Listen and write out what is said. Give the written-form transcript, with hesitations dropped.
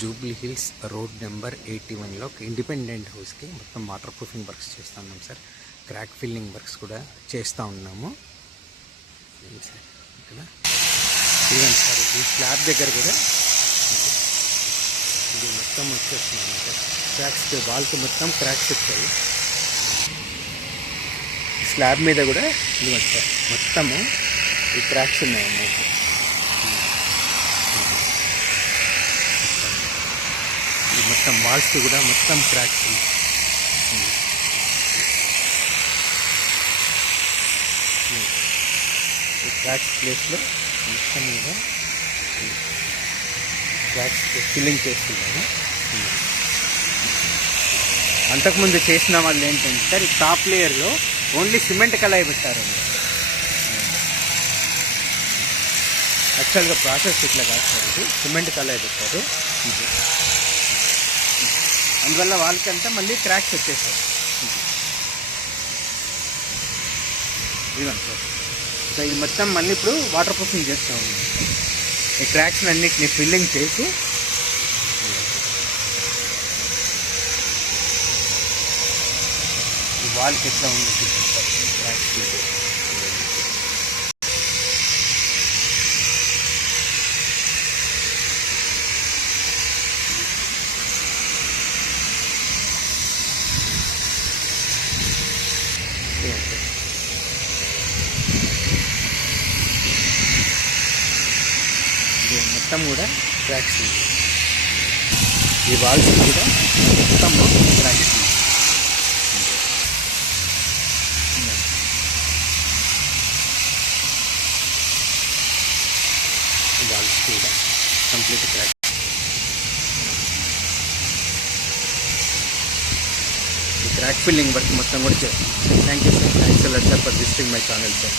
Jubilee Hills road number 81లో independent హౌస్కి మొత్తం వాటర్ ప్రూఫింగ్ వర్క్స్ చేస్తూ ఉన్నాం సార్. క్రాక్ ఫిల్లింగ్ వర్క్స్ కూడా చేస్తూ ఉన్నాము సార్. ఇక్కడ ఇవ్వండి సార్, ఈ స్లాబ్ దగ్గర కూడా ఇది మొత్తం వచ్చేస్తున్నాను సార్. క్రాక్స్ వాల్కి మొత్తం క్రాక్స్ వచ్చాయి. స్లాబ్ మీద కూడా ఇవ్వండి సార్, మొత్తము ఈ క్రాక్స్ ఉన్నాయన్నమాట. మొత్తం వాల్స్ కూడా మొత్తం క్రాక్స్ ఉన్నాయి. ఈ క్రాక్స్ ప్లేస్లో మొత్తం కూడా క్రాక్స్ ఫిల్లింగ్ చేస్తున్నాము. అంతకుముందు చేసిన వాళ్ళు ఏంటంటే సార్, ఈ టాప్ లేయర్లో ఓన్లీ సిమెంట్ కలాయి పెట్టారండి. యాక్చువల్గా ప్రాసెస్ ఇట్లా కాదు సార్, ఇది సిమెంట్ కలాయి పెట్టారు. అందువల్ల వాళ్ళకంతా మళ్ళీ క్రాక్స్ వచ్చేసాయి. ఇదిగోండి సార్. సో ఇది మొత్తం మళ్ళీ ఇప్పుడు వాటర్ ప్రూఫింగ్ చేస్తూ ఉన్నాం. ఈ క్రాక్స్ అన్నిటిని ఫిల్లింగ్ చేసి ఈ వాల్కి ఎట్లా ఉంది క్రాక్స్ మొత్తం కూడా క్రాక్స్ ఉంది. ఈ వాల్స్ కూడా మొత్తం క్రాక్స్ ఉంది. వాల్స్ కూడా కంప్లీట్ క్రాక్. ఈ క్రాక్ ఫిల్లింగ్ వర్క్ మొత్తం కూడా చేస్తాం. Thank you sir. Thanks a lot sir for visiting my channel sir.